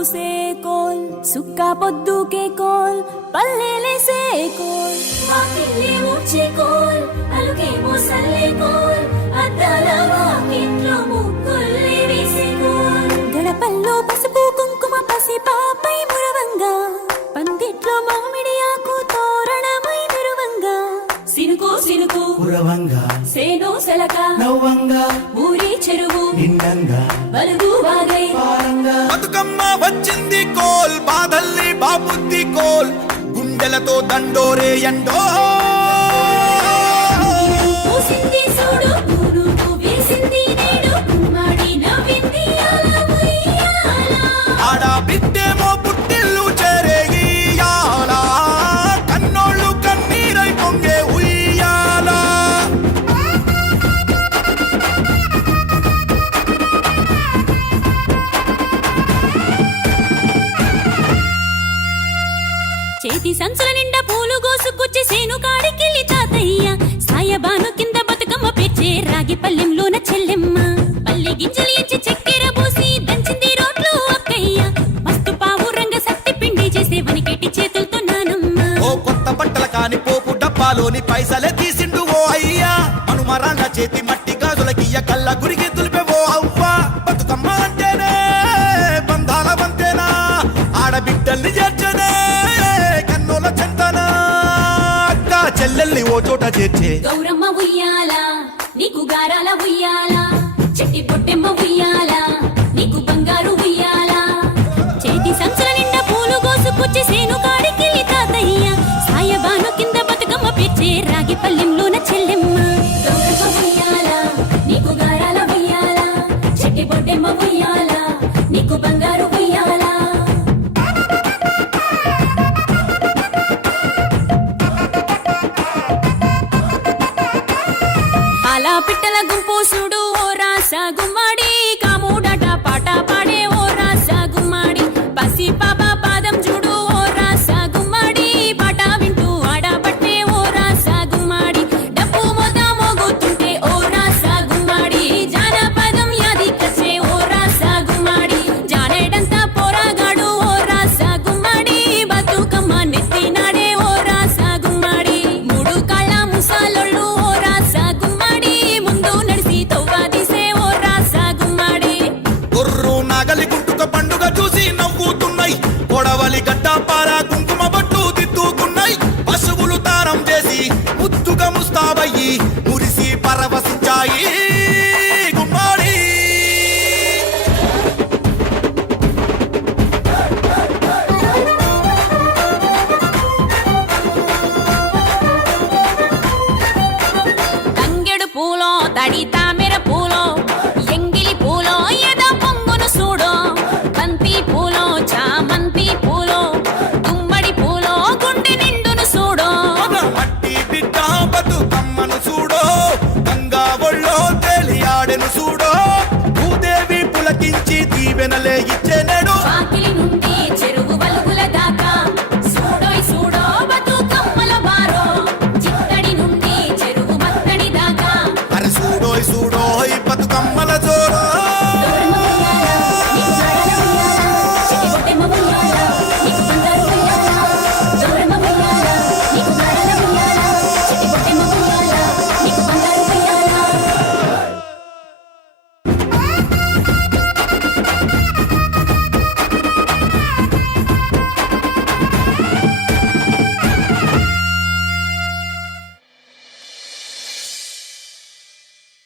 పూసే కోల్ సుక్క పొద్దుకే coal పల్లెలేసే coal వాకిల్లే ఊడ్చే coal అలుకేమో Salle coal అద్దాల వాకిట్లో ముగ్గుల్ని వేసే కోల్ గడపల్లో పసుపు కుంకుమ పసి పాపై మురవంగా పందిట్లో మామిడి ఆకు తోరణమై మెరువంగా సినుకు సినుకు పురవంగా సేను సెలక నవ్వంగా ఊరి చెరువు నిండంగా బలుగు వాగై బతుకమ్మ వచ్చింది కోల్ బాధల్ని బాబుద్ది కోల్ గుండెలతో దండోరే ఎండో పూసింది చూడు పూనుకు వేసింది నేడు కుమ్మాడి నవ్వింది అల ఉయ్యాల ఆడ బిడ్డేమో పుట్టిల్లు చెరేగియాల కన్నోళ్ళు కన్నీరై పొంగే ఉయ్యాల చేతి సంచుల నిండా పూలు గోసుకొచ్చి సేను కాడికెళ్ళి తాతయ్య సాయబాను కింద బతుకమ్మ పేర్చే రాగి పల్లెంలోన చెల్లెమ్మ పల్లె గింజలు ఎంచి చక్కెర పోసి దంచింది రోడ్లు అక్కయ్య మస్తు పావు రంగ సత్తి పిండి చేసే వనికెట్టి చేతులతో నానమ్మ ఓ కొత్త బట్టల కాని పోపు డబ్బాలోని పైసలే తీసిండు ఓ అయ్యా మనుమరాళ్ళ చేతి మట్టి గాజులకియ్య కళ్ళ గురికి తులిపే ఓ అవ్వ బతుకమ్మ అంటేనే బంధాల వంతేనా ఆడబిడ్డల్ని చేర్చనే కన్నుల చెంతనా అక్క చెల్లెల్ని ఓ చోట చేర్చే గౌరమ్మ ఉయ్యాల నీకు గారాల ఉయ్యాల చెట్టి పొట్టెమ్మ ఉయ్యాల నీకు బంగారు ఉయ్యాల చేతి సంచుల నిండా పూలు గోసుకొచ్చి సేను కాడికెళ్ళి తాతయ్య సాయబాను కింద బతుకమ్మ పేర్చే రాగి పల్లెంలోన చెల్లెమ్మ గౌరమ్మ ఉయ్యాల నీకు గారాల ఉయ్యాల చెట్టి పొట్టెమ్మ ఉయ్యాల నీకు బంగారు ఉయ్యాల అలా పిట్టల గుంపు